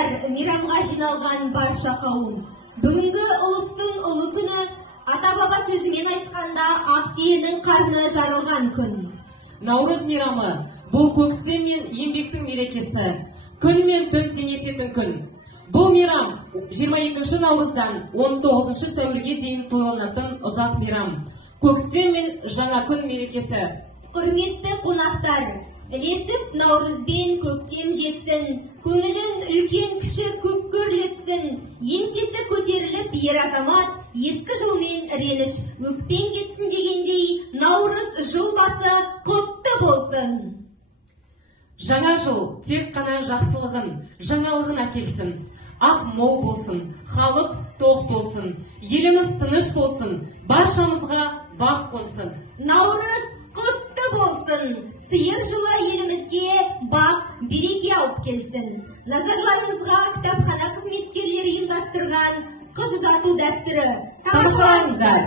Қонақтар, мейрамға жиналған барша қауым. Бүгінгі ұлыстың ұлы күні, ата-баба сөзімен айтқанда ақтиенің қарны жарылған күн. Наурыз мейрамы бұл көктем мен еңбектің мерекесі, күн мен түн теңесетін күн. Бұл мейрам 22 наурыздан 19 сәуірге дейін тойланатын ұзақ мейрам. Көктем мен жаңа күн мерекесі. Құрметті қонақтар, ілесіп наурызбен көктем жетсін, көңілін үлкен кіші көп көрлетсін, еңсесі көтеріліп ер азамат, ескі жылмен реніш өкпен кетсін дегендей, наурыз жыл басы құтты болсын. Жаңа жыл тек қана жақсылығын, жаңалығын әкелсін. Ақ мол болсын, халық тоқ болсын, еліміз тыныш болсын, баршамызға бақ қонсын. Наурыз құтты болсын, сиыр жылы елімізге бақ береке алып келсін. Назарларыңызға кітапхана қызметкерлері ұйымдастырған қыз ұзату дәстүрі. Тамашалаңыздар.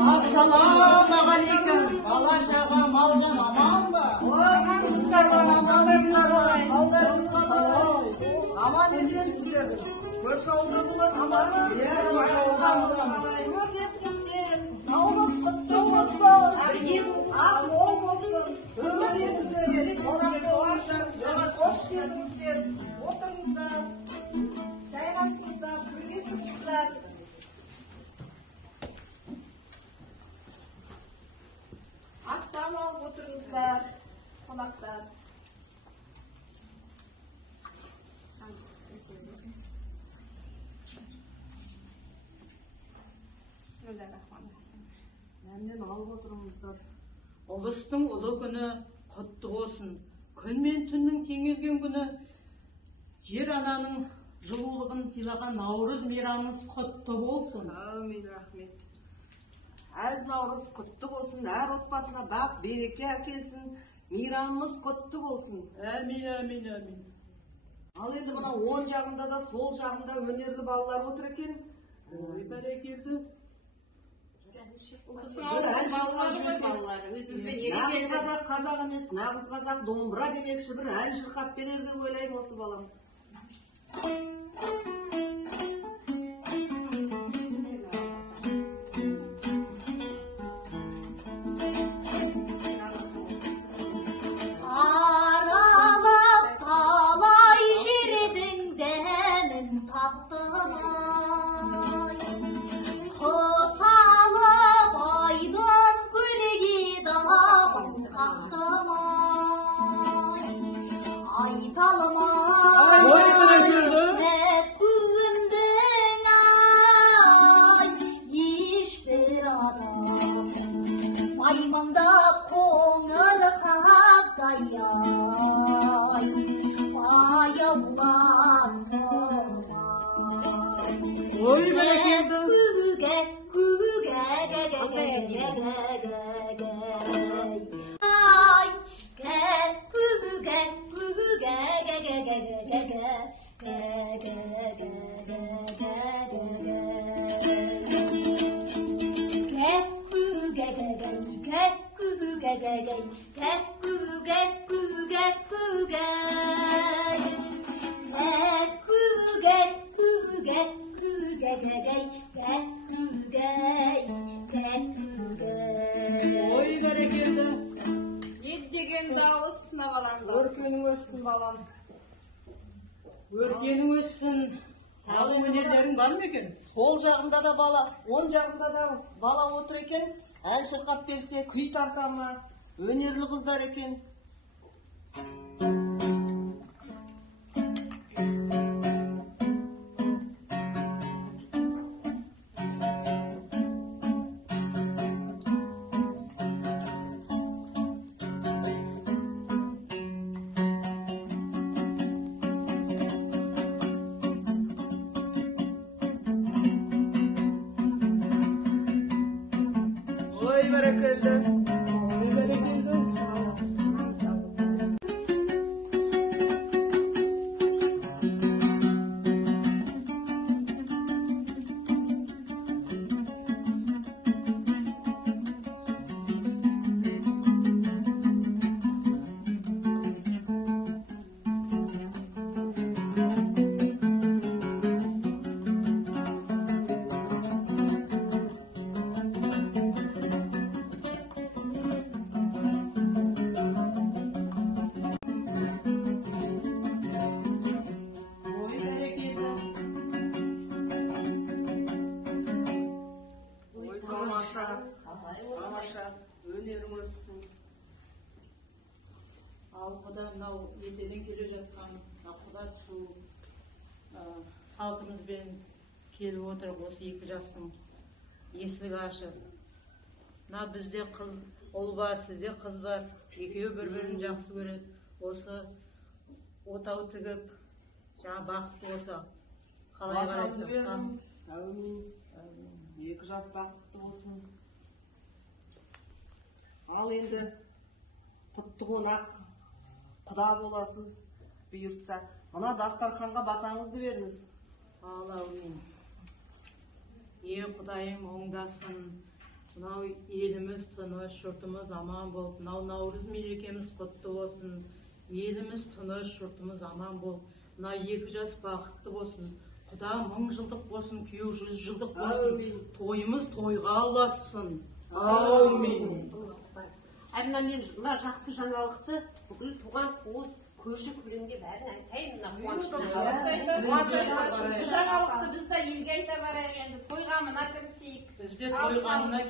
Ассалаумағалейкум, бала шаға малжан аман ба? Амансыздар ма, амансыздар ма? Қалдарыңыз қалай? Аман есенсіздер. Көрші ауылда боласың ба? Наурыз құтты болсын, ақ мол болсын, өміріңізде қонақ болыңыздар, қош келдіңіздер, отырыңыздар, жайғасыңыздар, бірге жүріңіздер. Астан алып отырыңыздар, қонақтар. Мәннен алып отырыңыздар. Ұлыстың ұлы күні құтты болсын. Күн мен түннің теңелген күні, жер ананың жылулығын сыйлаған наурыз мейрамымыз құтты болсын. Әмин, рахмет. Әз наурыз құтты болсын, әр отбасына бақ береке әкелсін, мейрамымыз құтты болсын. Әмин, әмин, әмин. Ал енді мына оң жағында да сол жағында өнерлі балалар отыр екен. Ой, бәрекелді. Нағыз қазақ қазақ емес, нағыз қазақ домбыра демекші, бір ән шырқап берер деп ойлаймын осы балам. Ой, бәрекелді. Ой бәрекелді. Деген дауыс мына баламда. Өркенің өссін балам. Өркенің өссін. Ал өнерлерің бар ма екен? Сол жағында да бала, оң жағында да бала отыр екен. Ән шырқап берсе, күй тарта ма? Өнерлі қыздар екен. Ой бәрекелді. Ой бәрекелді. Ой бәрекелді. Ой тамаша, тамаша, өнерің өссін. Ал құда мынау ертеден келе жатқан құда түсу салтымызбен келіп отырып осы екі жастың есік ашып. Мына бізде қыз ұл бар, сізде қыз бар. Екеуі бір-бірін жақсы көреді. Осы отау тігіп, жаңа бақытты болса. Қалай Батамды қарайсың? бердім. Әумин. Екі жас бақытты болсын. Ал енді құтты қонақ құда боласыз бұйыртса. Мына дастарханға батаңызды беріңіз. Ал әумин. Құдайым оңдасын. Мынау еліміз тыныш, жұртымыз аман болып, мынау Наурыз мерекеміз құтты болсын. Еліміз тыныш, жұртымыз аман болып, мына екі жас бақытты болсын. Құда 1000 жылдық болсын, күйеу 100 жылдық болсын. Әумин. Тойымыз тойға ұлассын. Әумин. Әмна мен мына жақсы жаңалықты бүкіл туған туыс көрші көлемге бәрін айтайын. Бұл жаңалықты біз де елге айта барайық енді. Тойға мына кірісейік. Бізде тойғанына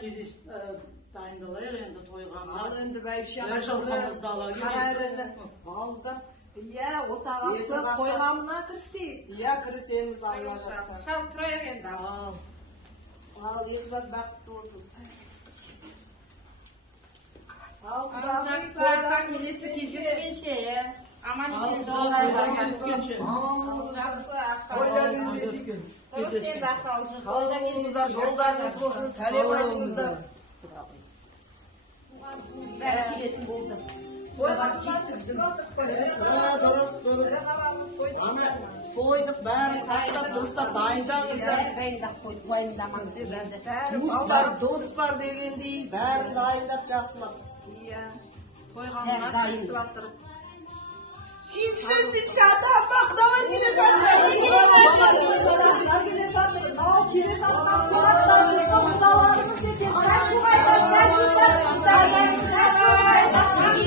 дайындалайық енді тойғанына. Ал енді бәйбіше Бір жылқымызды ала келейік. қарар енді ауыздар. Иә, отағасы тойғанына кірісейік. Иә, кірісеміз алла жазса. Шал тұрайық енді. Ал екі жас бақытты болсын. Ал Жақсы, ақа келесі кездескенше. Аман есен Тойға жолға өскенше. Жақсы, ақа. Тойда кездесейік. Дұрыс енді ақсал жүр. Сау болыңыздар, жолдарыңыз болсын, сәлем айтыңыздар. Бәрі келетін болды. Дұрыс, дұрыс. Ана сойдық бәрін қақтап, дұрыстап дайындаңыздар. Дайындап қойдық, уайымдамаңыз дегенді. Туыс бар, дос бар дегендей, бәрін дайындап жақсылап. Иә. Тойғанына кірісіп жатыр. Сүйінші, ата, бақ, давай келе жатыр. Келе жатыр. Қонақтарымыз қабылдауларыңыз екен. Шашу қайда, шашу қайда. Шашу қайда, шашу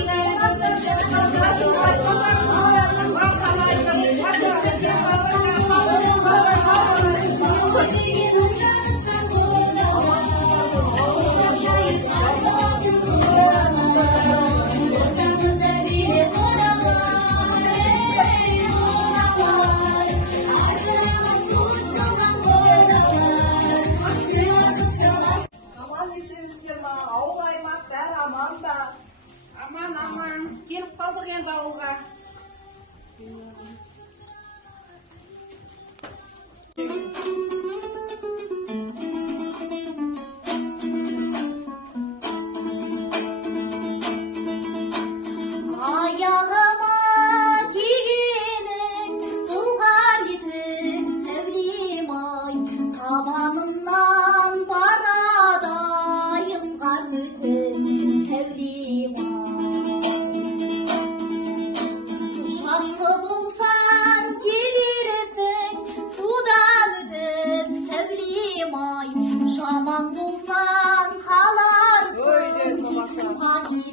ауыл аймақ бәрі аман ба? Аман, аман. Келіп қалдық енді ауылға. Ayağıma giyinin bulgar yitin sevdiğim ay tabanından barada yılgar bütün sevdiğim ay Uşaklı bulsan gelirsin sudan ödüm sevdiğim ay Şaman bulsan kalarsın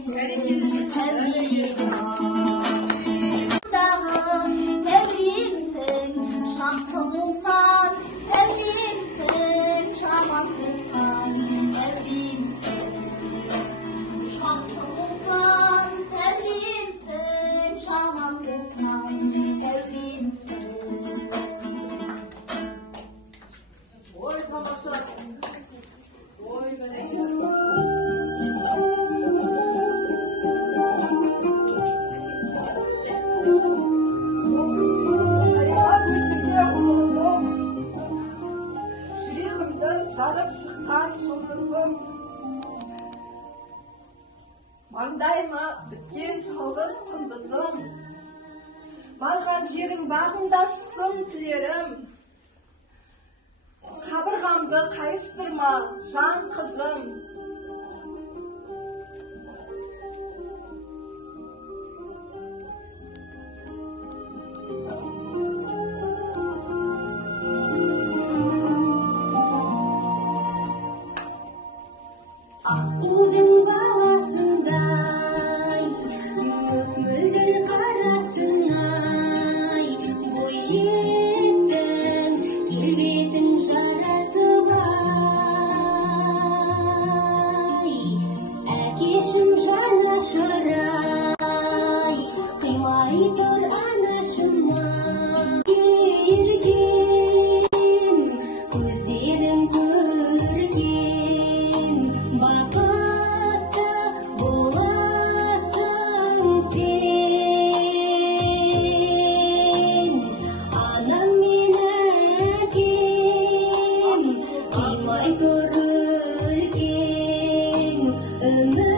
Sevdiğimsin, şanslı bulsan, sevdiğimsin, şaman bulsan, sevdiğimsin. Şanslı bulsan, sevdiğimsin, şaman bulsan, sevdiğimsin. Oy tamaşa. Oy жарып шыққан жұлдызым маңдайыма біткен жалғыз құндызым барған жерің бағыңда ашсын тілерім қабырғамды қайыстырма жан қызым Аққудың баласындай, мөлдір қарасынай, бой жеттің, келбетің жарасы бай. Әкешім жанашырай, қимай тұр анашыма. Ерген, көздерің көрген, бақытты боласың сен. Анам мен әкем, қимай тұр үлкен өмір.